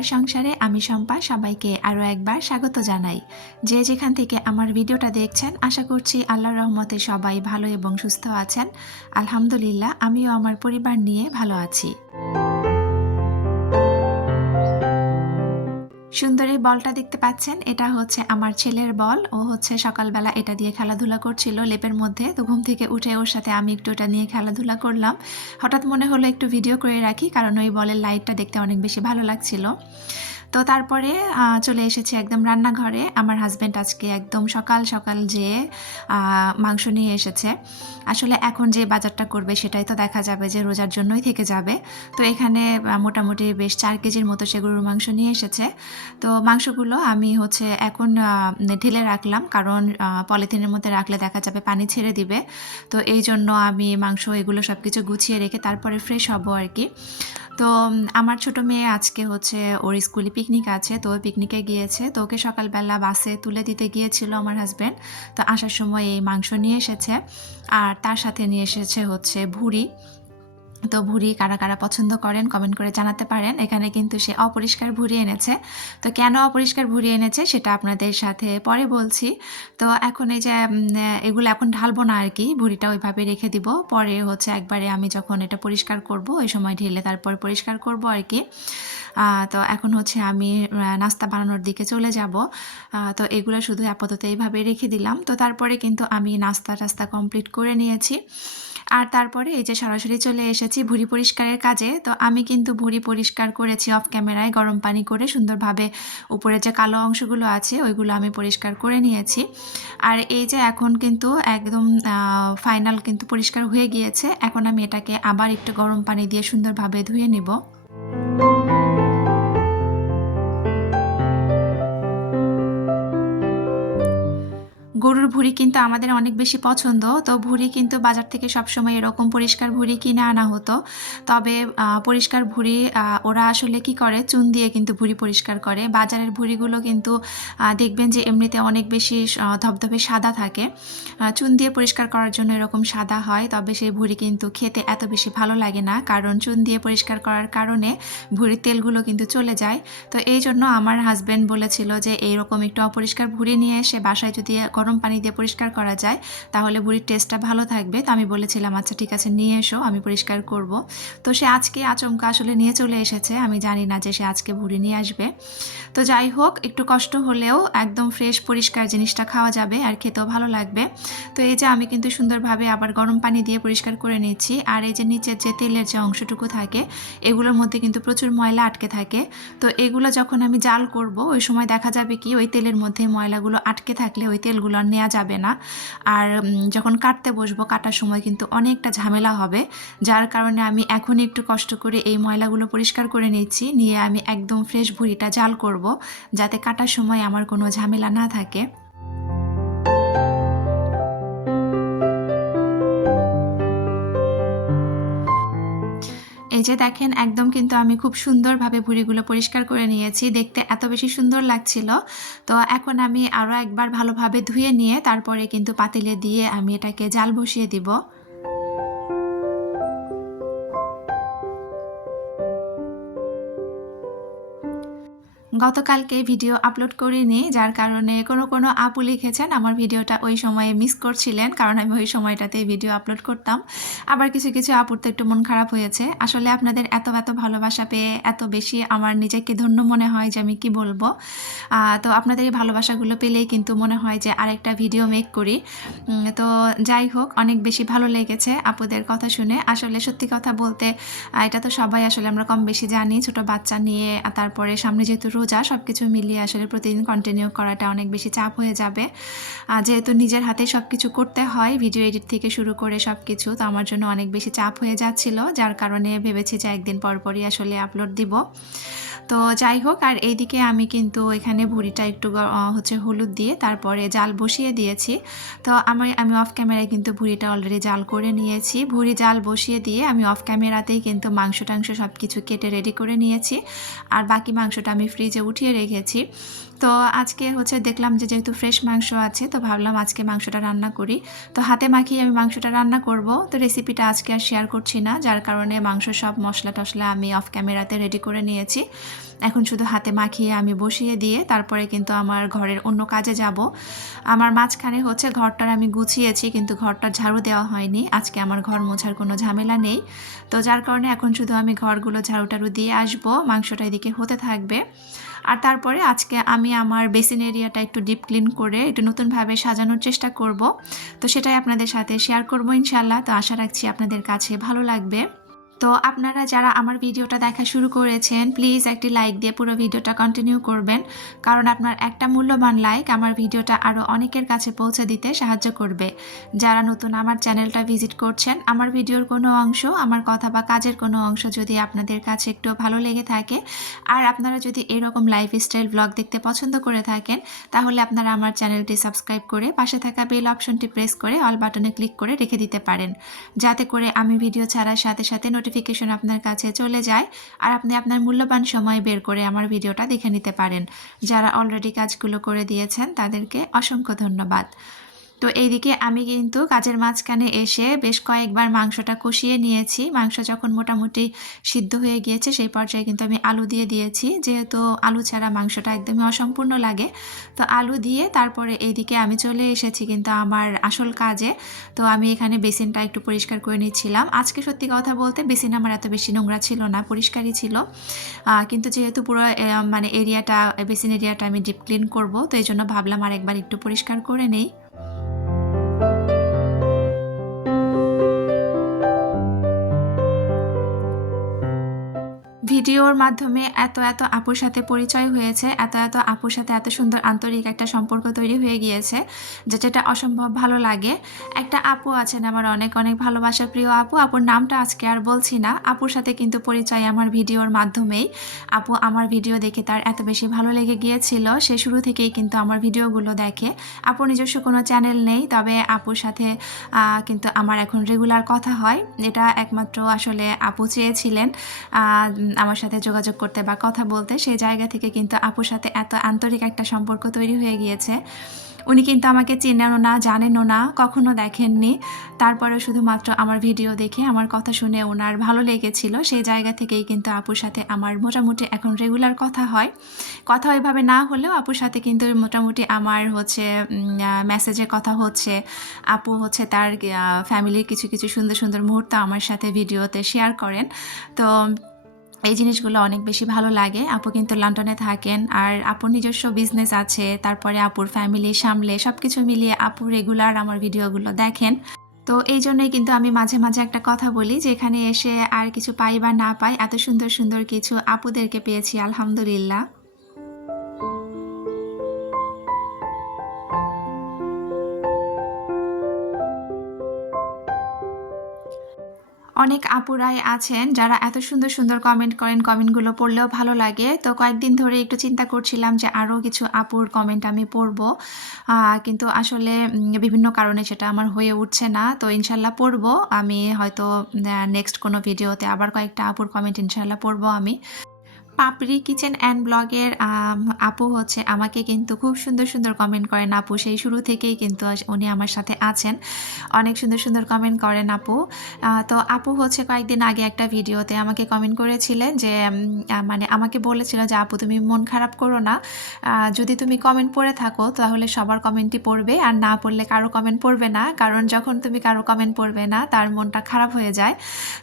শম্পার সংসারে আমি শম্পা সবাইকে আরও একবার স্বাগত জানাই। যে যেখান থেকে আমার ভিডিওটা দেখছেন আশা করছি আল্লাহর রহমতে সবাই ভালো এবং সুস্থ আছেন। আলহামদুলিল্লাহ আমিও আমার পরিবার নিয়ে ভালো আছি। সুন্দর এই বলটা দেখতে পাচ্ছেন, এটা হচ্ছে আমার ছেলের বল। ও হচ্ছে সকালবেলা এটা দিয়ে খেলাধুলা করছিল লেপের মধ্যে, তো ঘুম থেকে উঠে ওর সাথে আমি একটু এটা নিয়ে খেলাধুলা করলাম। হঠাৎ মনে হলো একটু ভিডিও করে রাখি, কারণ ওই বলের লাইটটা দেখতে অনেক বেশি ভালো লাগছিল। তো তারপরে চলে এসেছি একদম রান্নাঘরে। আমার হাজব্যান্ড আজকে একদম সকাল সকাল যেয়ে মাংস নিয়ে এসেছে। আসলে এখন যে বাজারটা করবে সেটাই তো দেখা যাবে যে রোজার জন্যই থেকে যাবে। তো এখানে মোটামুটি বেশ 4 কেজির মতো সে গরুর মাংস নিয়ে এসেছে। তো মাংসগুলো আমি হচ্ছে এখন ঢেলে রাখলাম, কারণ পলিথিনের মধ্যে রাখলে দেখা যাবে পানি ছেড়ে দিবে। তো এই জন্য আমি মাংস এগুলো সব কিছু গুছিয়ে রেখে তারপরে ফ্রেশ হব আর কি। তো আমার ছোটো মেয়ে আজকে হচ্ছে ওর স্কুলে পিকনিক আছে, তো ওই পিকনিকে গিয়েছে। তো ওকে সকালবেলা বাসে তুলে দিতে গিয়েছিল আমার হাজব্যান্ড। তো আসার সময় এই মাংস নিয়ে এসেছে, আর তার সাথে নিয়ে এসেছে হচ্ছে ভুড়ি। তো ভুড়ি কারা কারা পছন্দ করেন কমেন্ট করে জানাতে পারেন। এখানে কিন্তু সে অপরিষ্কার ভুড়ি এনেছে। তো কেন অপরিষ্কার ভুড়ি এনেছে সেটা আপনাদের সাথে পরে বলছি। তো এখন এই যে এগুলো এখন ঢালবো না আর কি, ভুড়িটা ওইভাবে রেখে দিব। পরে হচ্ছে একবারে আমি যখন এটা পরিষ্কার করব ওই সময় ঢেলে তারপর পরিষ্কার করব আর কি। তো এখন হচ্ছে আমি নাস্তা বানানোর দিকে চলে যাব। তো এগুলো শুধু আপাতত এইভাবে রেখে দিলাম। তো তারপরে কিন্তু আমি নাস্তা টাস্তা কমপ্লিট করে নিয়েছি। আর তারপরে এই যে সরাসরি চলে এসেছি ভুঁড়ি পরিষ্কারের কাজে। তো আমি কিন্তু ভুঁড়ি পরিষ্কার করেছি অফ ক্যামেরায়, গরম পানি করে সুন্দরভাবে উপরে যে কালো অংশগুলো আছে ওইগুলো আমি পরিষ্কার করে নিয়েছি। আর এই যে এখন কিন্তু একদম ফাইনাল কিন্তু পরিষ্কার হয়ে গিয়েছে। এখন আমি এটাকে আবার একটু গরম পানি দিয়ে সুন্দরভাবে ধুয়ে নেব। গরুর ভুঁড়ি কিন্তু আমাদের অনেক বেশি পছন্দ। তো ভুঁড়ি কিন্তু বাজার থেকে সবসময় এরকম পরিষ্কার ভুঁড়ি কিনে আনা হতো। তবে পরিষ্কার ভুঁড়ি ওরা আসলে কি করে, চুন দিয়ে কিন্তু ভুঁড়ি পরিষ্কার করে। বাজারের ভুঁড়িগুলো কিন্তু দেখবেন যে এমনিতে অনেক বেশি ধবধবে সাদা থাকে। চুন দিয়ে পরিষ্কার করার জন্য এরকম সাদা হয়, তবে সেই ভুঁড়ি কিন্তু খেতে এত বেশি ভালো লাগে না, কারণ চুন দিয়ে পরিষ্কার করার কারণে ভুঁড়ির তেলগুলো কিন্তু চলে যায়। তো এই জন্য আমার হাজব্যান্ড বলেছিল যে এইরকম একটু অপরিষ্কার ভুঁড়ি নিয়ে এসে বাসায় যদি গরম পানি দিয়ে পরিষ্কার করা যায় তাহলে ভুঁড়ির টেস্টটা ভালো থাকবে। তো আমি বলেছিলাম আচ্ছা ঠিক আছে নিয়ে এসো, আমি পরিষ্কার করব। তো সে আজকে আচমকা আসলে নিয়ে চলে এসেছে, আমি জানি না যে সে আজকে ভুঁড়ি নিয়ে আসবে। তো যাই হোক, একটু কষ্ট হলেও একদম ফ্রেশ পরিষ্কার জিনিসটা খাওয়া যাবে আর খেতেও ভালো লাগবে। তো এই যে আমি কিন্তু সুন্দরভাবে আবার গরম পানি দিয়ে পরিষ্কার করে নিচ্ছি। আর এই যে নিচের যে তেলের যে অংশটুকু থাকে এগুলোর মধ্যে কিন্তু প্রচুর ময়লা আটকে থাকে। তো এগুলো যখন আমি জাল করব ওই সময় দেখা যাবে কি ওই তেলের মধ্যে ময়লাগুলো আটকে থাকলে ওই তেলগুলো আর নেওয়া যাবে না। আর যখন কাটতে বসবো কাটার সময় কিন্তু অনেকটা ঝামেলা হবে, যার কারণে আমি এখনই একটু কষ্ট করে এই ময়লাগুলো পরিষ্কার করে নিচ্ছি, নিয়ে আমি একদম ফ্রেশ ভুঁড়িটা জাল করব যাতে কাটার সময় আমার কোনো ঝামেলা না থাকে। এই যে দেখেন একদম কিন্তু আমি খুব সুন্দরভাবে ভুঁড়িগুলো পরিষ্কার করে নিয়েছি, দেখতে এত বেশি সুন্দর লাগছিল। তো এখন আমি আরও একবার ভালোভাবে ধুয়ে নিয়ে তারপরে কিন্তু পাতিলে দিয়ে আমি এটাকে জাল বসিয়ে দিব। গতকালকে ভিডিও আপলোড করিনি, যার কারণে কোনো আপু লিখেছেন আমার ভিডিওটা ওই সময়ে মিস করছিলেন, কারণ আমি ওই সময়টাতে ভিডিও আপলোড করতাম। আবার কিছু আপুর তো একটু মন খারাপ হয়েছে। আসলে আপনাদের এত ভালোবাসা পেয়ে এত বেশি আমার নিজেকে ধন্য মনে হয় যে আমি কি বলবো। তো আপনাদের এই ভালোবাসাগুলো পেলেই কিন্তু মনে হয় যে আরেকটা ভিডিও মেক করি। তো যাই হোক, অনেক বেশি ভালো লেগেছে আপুদের কথা শুনে। আসলে সত্যি কথা বলতে এটা তো সবাই আসলে আমরা কম বেশি জানি, ছোট বাচ্চা নিয়ে তারপরে সামনে যেহেতু রোজা, সব কিছু মিলিয়ে আসলে প্রতিদিন কন্টিনিউ করাটা অনেক বেশি চাপ হয়ে যাবে। যেহেতু নিজের হাতে সব কিছু করতে হয়, ভিডিও এডিট থেকে শুরু করে সব কিছু, তো আমার জন্য অনেক বেশি চাপ হয়ে যাচ্ছিল, যার কারণে ভেবেছি যে একদিন পরই আসলে আপলোড দিব। তো যাই হোক, আর এইদিকে আমি কিন্তু এখানে ভুঁড়িটা একটু হচ্ছে হলুদ দিয়ে তারপরে জাল বসিয়ে দিয়েছি। তো আমি অফ ক্যামেরায় কিন্তু ভুঁড়িটা অলরেডি জাল করে নিয়েছি। ভুঁড়ি জাল বসিয়ে দিয়ে আমি অফ ক্যামেরাতেই কিন্তু মাংস টাংস সব কিছু কেটে রেডি করে নিয়েছি, আর বাকি মাংসটা আমি ফ্রিজে উঠিয়ে রেখেছি। তো আজকে হচ্ছে দেখলাম যে যেহেতু ফ্রেশ মাংস আছে তো ভাবলাম আজকে মাংসটা রান্না করি। তো হাতে মাখিয়ে আমি মাংসটা রান্না করব। তো রেসিপিটা আজকে আর শেয়ার করছি না, যার কারণে মাংস সব মশলা টশলা আমি অফ ক্যামেরাতে রেডি করে নিয়েছি। এখন শুধু হাতে মাখিয়ে আমি বসিয়ে দিয়ে তারপরে কিন্তু আমার ঘরের অন্য কাজে যাব। আমার মাঝখানে হচ্ছে ঘরটার আমি গুছিয়েছি, কিন্তু ঘরটা ঝাড়ু দেওয়া হয়নি। আজকে আমার ঘর মোছার কোনো ঝামেলা নেই, তো যার কারণে এখন শুধু আমি ঘরগুলো ঝাড়ু টাড়ু দিয়ে আসবো, মাংসটা এদিকে হতে থাকবে। আর তারপরে আজকে আমি আমার বেসিন এরিয়াটা একটু ডিপ ক্লিন করে একটু নতুনভাবে সাজানোর চেষ্টা করব। তো সেটাই আপনাদের সাথে শেয়ার করব ইনশাল্লাহ। তো আশা রাখছি আপনাদের কাছে ভালো লাগবে। তো আপনারা যারা আমার ভিডিওটা দেখা শুরু করেছেন প্লিজ একটি লাইক দিয়ে পুরো ভিডিওটা কন্টিনিউ করবেন, কারণ আপনার একটা মূল্যবান লাইক আমার ভিডিওটা আরও অনেকের কাছে পৌঁছে দিতে সাহায্য করবে। যারা নতুন আমার চ্যানেলটা ভিজিট করছেন, আমার ভিডিওর কোনো অংশ, আমার কথা বা কাজের কোনো অংশ যদি আপনাদের কাছে একটু ভালো লেগে থাকে আর আপনারা যদি এরকম লাইফস্টাইল ব্লগ দেখতে পছন্দ করে থাকেন, তাহলে আপনারা আমার চ্যানেলটি সাবস্ক্রাইব করে পাশে থাকা বেল অপশনটি প্রেস করে অল বাটনে ক্লিক করে রেখে দিতে পারেন, যাতে করে আমি ভিডিও ছাড়ার সাথে সাথে নোটিফিকেশন আপনার কাছে চলে যায় আর আপনি আপনার মূল্যবান সময় বের করে আমার ভিডিওটা দেখে নিতে পারেন। যারা অলরেডি কাজগুলো করে দিয়েছেন তাদেরকে অসংখ্য ধন্যবাদ। তো এইদিকে আমি কিন্তু কাজের মাঝখানে এসে বেশ কয়েকবার মাংসটা কষিয়ে নিয়েছি। মাংস যখন মোটামুটি সিদ্ধ হয়ে গিয়েছে সেই পর্যায়ে কিন্তু আমি আলু দিয়ে দিয়েছি, যেহেতু আলু ছাড়া মাংসটা একদমই অসম্পূর্ণ লাগে। তো আলু দিয়ে তারপরে এইদিকে আমি চলে এসেছি কিন্তু আমার আসল কাজে। তো আমি এখানে বেসিনটা একটু পরিষ্কার করে নিচ্ছিলাম। আজকে সত্যি কথা বলতে বেসিন আমার এত বেশি নোংরা ছিল না, পরিষ্কারই ছিল। কিন্তু যেহেতু পুরো মানে এরিয়াটা, বেসিন এরিয়াটা আমি ডিপ ক্লিন করব, তো এই জন্য ভাবলাম আরেকবার একটু পরিষ্কার করে নেই। ভিডিওর মাধ্যমে এত আপুর সাথে পরিচয় হয়েছে, এত আপুর সাথে এত সুন্দর আন্তরিক একটা সম্পর্ক তৈরি হয়ে গিয়েছে, যেটা অসম্ভব ভালো লাগে। একটা আপু আছেন আমার অনেক ভালোবাসার প্রিয় আপু, আপুর নামটা আজকে আর বলছি না। আপুর সাথে কিন্তু পরিচয় আমার ভিডিওর মাধ্যমেই। আপু আমার ভিডিও দেখে তার এত বেশি ভালো লেগে গিয়েছিল, সে শুরু থেকেই কিন্তু আমার ভিডিওগুলো দেখে। আপুর নিজস্ব কোনো চ্যানেল নেই, তবে আপুর সাথে কিন্তু আমার এখন রেগুলার কথা হয়। এটা একমাত্র আসলে আপু চেয়েছিলেন আমার সাথে যোগাযোগ করতে বা কথা বলতে, সেই জায়গা থেকে কিন্তু আপুর সাথে এত আন্তরিক একটা সম্পর্ক তৈরি হয়ে গিয়েছে। উনি কিন্তু আমাকে চেনেনও না, জানেনও না, কখনো দেখেননি, তারপরে শুধুমাত্র আমার ভিডিও দেখে আমার কথা শুনে ওনার ভালো লেগেছিল। সেই জায়গা থেকেই কিন্তু আপুর সাথে আমার মোটামুটি এখন রেগুলার কথা হয়। কথা ওইভাবে না হলেও আপুর সাথে কিন্তু মোটামুটি আমার হচ্ছে মেসেজে কথা হচ্ছে। আপু হচ্ছে তার ফ্যামিলির কিছু সুন্দর মুহূর্ত আমার সাথে ভিডিওতে শেয়ার করেন। তো এই জিনিসগুলো অনেক বেশি ভালো লাগে। আপু কিন্তু লন্ডনে থাকেন আর আপুর নিজস্ব বিজনেস আছে, তারপরে আপুর ফ্যামিলি সামলে সব কিছু মিলিয়ে আপু রেগুলার আমার ভিডিওগুলো দেখেন। তো এই জন্যই কিন্তু আমি মাঝে একটা কথা বলি যে এখানে এসে আর কিছু পাই বা না পাই, এত সুন্দর কিছু আপুদেরকে পেয়েছি আলহামদুলিল্লাহ। অনেক আপুরাই আছেন যারা এত সুন্দর কমেন্ট করেন, কমেন্টগুলো পড়লেও ভালো লাগে। তো কয়েকদিন ধরে একটু চিন্তা করছিলাম যে আরও কিছু আপুর কমেন্ট আমি পড়বো, কিন্তু আসলে বিভিন্ন কারণে সেটা আমার হয়ে উঠছে না। তো ইনশাল্লাহ পড়বো আমি, হয়তো নেক্সট কোনো ভিডিওতে আবার কয়েকটা আপুর কমেন্ট ইনশাল্লাহ পড়বো আমি। পাপড়ি কিচেন অ্যান্ড ব্লগের আপু হচ্ছে আমাকে কিন্তু খুব সুন্দর কমেন্ট করেন। আপু সেই শুরু থেকেই কিন্তু উনি আমার সাথে আছেন, অনেক সুন্দর কমেন্ট করেন আপু। তো আপু হচ্ছে কয়েকদিন আগে একটা ভিডিওতে আমাকে কমেন্ট করেছিলেন যে মানে আমাকে বলেছিল যে আপু তুমি মন খারাপ করো না, যদি তুমি কমেন্ট পড়ে থাকো তাহলে সবার কমেন্টই পড়বে, আর না পড়লে কারো কমেন্ট পড়বে না, কারণ যখন তুমি কারো কমেন্ট পড়বে না তার মনটা খারাপ হয়ে যায়।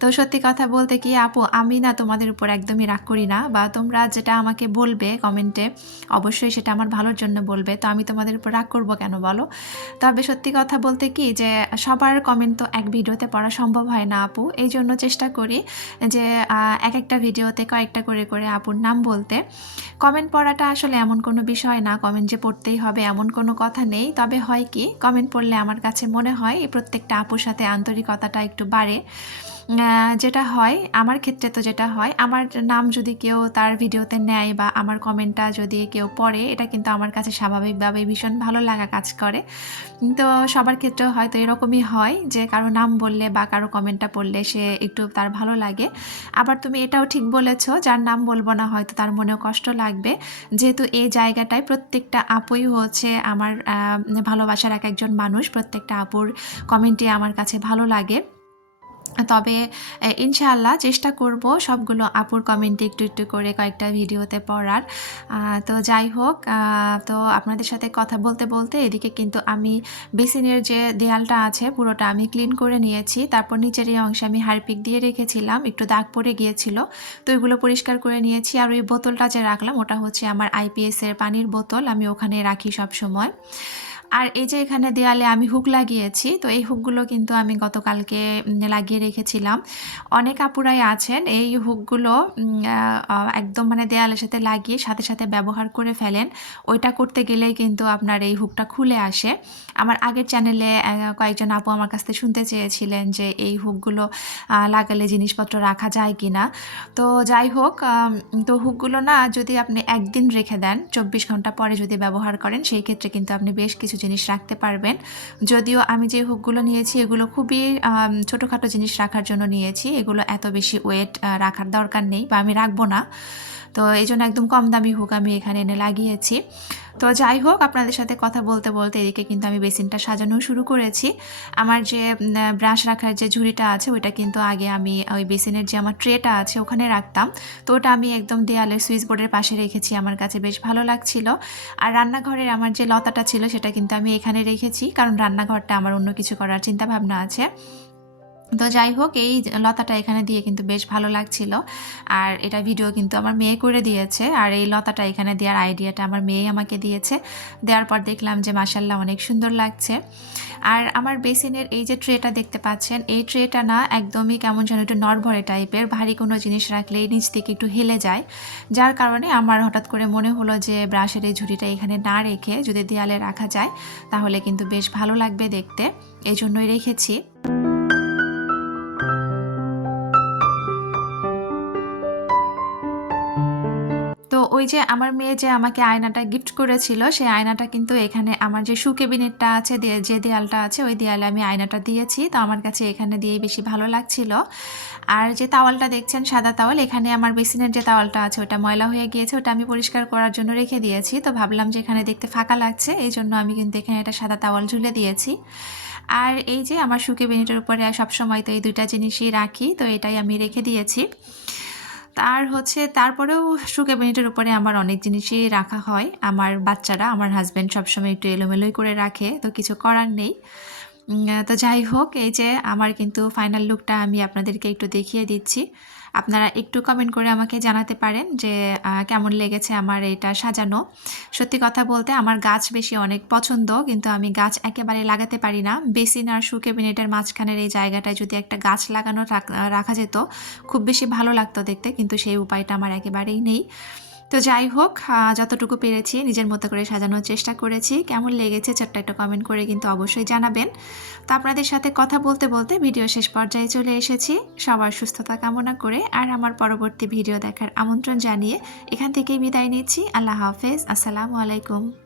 তো সত্যি কথা বলতে কি আপু, আমি না তোমাদের উপর একদমই রাগ করি না, বা তোমরা যেটা আমাকে বলবে কমেন্টে অবশ্যই সেটা আমার ভালোর জন্য বলবে, তো আমি তোমাদের উপর রাগ করবো কেন বলো। তবে সত্যি কথা বলতে কি যে সবার কমেন্ট তো এক ভিডিওতে পড়া সম্ভব হয় না আপু, এই জন্য চেষ্টা করি যে একটা ভিডিওতে কয়েকটা করে আপুর নাম বলতে। কমেন্ট পড়াটা আসলে এমন কোনো বিষয় না, কমেন্ট যে পড়তেই হবে এমন কোনো কথা নেই। তবে হয় কি, কমেন্ট পড়লে আমার কাছে মনে হয় এই প্রত্যেকটা আপুর সাথে আন্তরিকতাটা একটু বাড়ে। যেটা হয় আমার ক্ষেত্রে তো যেটা হয়, আমার নাম যদি কেউ তার ভিডিওতে নেয় বা আমার কমেন্টটা যদি কেউ পড়ে, এটা কিন্তু আমার কাছে স্বাভাবিকভাবেই ভীষণ ভালো লাগা কাজ করে। তো সবার ক্ষেত্রেও হয়তো এরকমই হয় যে কারো নাম বললে বা কারো কমেন্টটা পড়লে সে একটু তার ভালো লাগে। আবার তুমি এটাও ঠিক বলেছ, যার নাম বলবো না হয়তো তার মনেও কষ্ট লাগবে। যেহেতু এই জায়গাটায় প্রত্যেকটা আপুই হচ্ছে আমার ভালোবাসার একজন মানুষ। প্রত্যেকটা আপুর কমেন্টই আমার কাছে ভালো লাগে। তবে ইনশাআল্লাহ চেষ্টা করব সবগুলো আপুর কমেন্টে একটু একটু করে কয়েকটা ভিডিওতে পড়ার। তো যাই হোক, তো আপনাদের সাথে কথা বলতে বলতে এদিকে কিন্তু আমি বেসিনের যে দেয়ালটা আছে পুরোটা আমি ক্লিন করে নিয়েছি। তারপর নিচের এই অংশে আমি হারপিক দিয়ে রেখেছিলাম, একটু দাগ পড়ে গিয়েছিল, তো এগুলো পরিষ্কার করে নিয়েছি। আর ওই বোতলটা যে রাখলাম ওটা হচ্ছে আমার আইপিএসের পানির বোতল, আমি ওখানে রাখি সব সময়। আর এই যে এখানে দেয়ালে আমি হুক লাগিয়েছি, তো এই হুকগুলো কিন্তু আমি গতকালকে লাগিয়ে রেখেছিলাম। অনেক আপুরাই আছেন এই হুকগুলো একদম মানে দেয়ালের সাথে লাগিয়ে সাথে সাথে ব্যবহার করে ফেলেন। ওইটা করতে গেলেই কিন্তু আপনার এই হুকটা খুলে আসে। আমার আগের চ্যানেলে কয়েকজন আপু আমার কাছ থেকে শুনতে চেয়েছিলেন যে এই হুকগুলো লাগালে জিনিসপত্র রাখা যায় কি না। তো যাই হোক, তো হুকগুলো না যদি আপনি একদিন রেখে দেন, 24 ঘন্টা পরে যদি ব্যবহার করেন, সেই ক্ষেত্রে কিন্তু আপনি বেশ কিছু জিনিস রাখতে পারবেন। যদিও আমি যে হুকগুলো নিয়েছি এগুলো খুবই ছোটোখাটো জিনিস রাখার জন্য নিয়েছি, এগুলো এত বেশি ওয়েট রাখার দরকার নেই বা আমি রাখবো না। তো এই জন্য একদম কম দামি হুক আমি এখানে এনে লাগিয়েছি। তো যাই হোক, আপনাদের সাথে কথা বলতে বলতে এদিকে কিন্তু আমি বেসিনটা সাজানো শুরু করেছি। আমার যে ব্রাশ রাখার যে ঝুড়িটা আছে ওইটা কিন্তু আগে আমি ওই বেসিনের যে আমার ট্রেটা আছে ওখানে রাখতাম, তো ওটা আমি একদম দেয়ালের সুইচ বোর্ডের পাশে রেখেছি, আমার কাছে বেশ ভালো লাগছিল। আর রান্নাঘরের আমার যে লতাটা ছিল সেটা কিন্তু আমি এখানে রেখেছি, কারণ রান্নাঘরটা আমার অন্য কিছু করার চিন্তা ভাবনা আছে। তো যাই হোক, এই লতাটা এখানে দিয়ে কিন্তু বেশ ভালো লাগছিল। আর এটা ভিডিও কিন্তু আমার মেয়ে করে দিয়েছে, আর এই লতাটা এখানে দেওয়ার আইডিয়াটা আমার মেয়েই আমাকে দিয়েছে। দেওয়ার পর দেখলাম যে মাশাআল্লাহ অনেক সুন্দর লাগছে। আর আমার বেসিনের এই যে ট্রেটা দেখতে পাচ্ছেন, এই ট্রেটা না একদমই কেমন যেন একটু নড়বড়ে টাইপের, ভারী কোনো জিনিস রাখলেই নিচ থেকে একটু হেলে যায়। যার কারণে আমার হঠাৎ করে মনে হলো যে ব্রাশের এই ঝুড়িটা এখানে না রেখে যদি দেয়ালে রাখা যায় তাহলে কিন্তু বেশ ভালো লাগবে দেখতে, এই জন্যই রেখেছি। তো ওই যে আমার মেয়ে যে আমাকে আয়নাটা গিফট করেছিল, সেই আয়নাটা কিন্তু এখানে আমার যে শু ক্যাবিনেটটা আছে, যে দেয়ালটা আছে ওই দেয়ালে আমি আয়নাটা দিয়েছি। তো আমার কাছে এখানে দিয়েই বেশি ভালো লাগছিল। আর যে তাওয়ালটা দেখছেন সাদা তাওয়াল, এখানে আমার বেসিনের যে তাওয়ালটা আছে ওটা ময়লা হয়ে গিয়েছে, ওটা আমি পরিষ্কার করার জন্য রেখে দিয়েছি। তো ভাবলাম যে এখানে দেখতে ফাঁকা লাগছে, এই জন্য আমি কিন্তু এখানে একটা সাদা তাওয়াল ঝুলে দিয়েছি। আর এই যে আমার শু ক্যাবিনেটের উপরে সবসময় তো এই দুইটা জিনিসই রাখি, তো এটাই আমি রেখে দিয়েছি। আর হচ্ছে তারপরেও শু ক্যাবিনেটের উপরে আমার অনেক জিনিসই রাখা হয়। আমার বাচ্চারা, আমার হাজব্যান্ড সবসময় একটু এলোমেলোই করে রাখে, তো কিছু করার নেই। তো যাই হোক, এই যে আমার কিন্তু ফাইনাল লুকটা আমি আপনাদেরকে একটু দেখিয়ে দিচ্ছি। আপনারা একটু কমেন্ট করে আমাকে জানাতে পারেন যে কেমন লেগেছে আমার এটা সাজানো। সত্যি কথা বলতে আমার গাছ বেশি অনেক পছন্দ, কিন্তু আমি গাছ একেবারে লাগাতে পারি না। বেসিন আর শু ক্যাবিনেটের মাঝখানের এই জায়গাটায় যদি একটা গাছ লাগানো রাখা যেত খুব বেশি ভালো লাগতো দেখতে, কিন্তু সেই উপায়টা আমার একেবারেই নেই। তো যাই হোক, যতটুকু পেরেছি নিজের মতো করে সাজানোর চেষ্টা করেছি। কেমন লেগেছে ছোট্ট একটা কমেন্ট করে কিন্তু অবশ্যই জানাবেন। তো আপনাদের সাথে কথা বলতে বলতে ভিডিও শেষ পর্যায়ে চলে এসেছি। সবার সুস্থতা কামনা করে আর আমার পরবর্তী ভিডিও দেখার আমন্ত্রণ জানিয়ে এখান থেকেই বিদায় নিচ্ছি। আল্লাহ হাফেজ, আসসালামু আলাইকুম।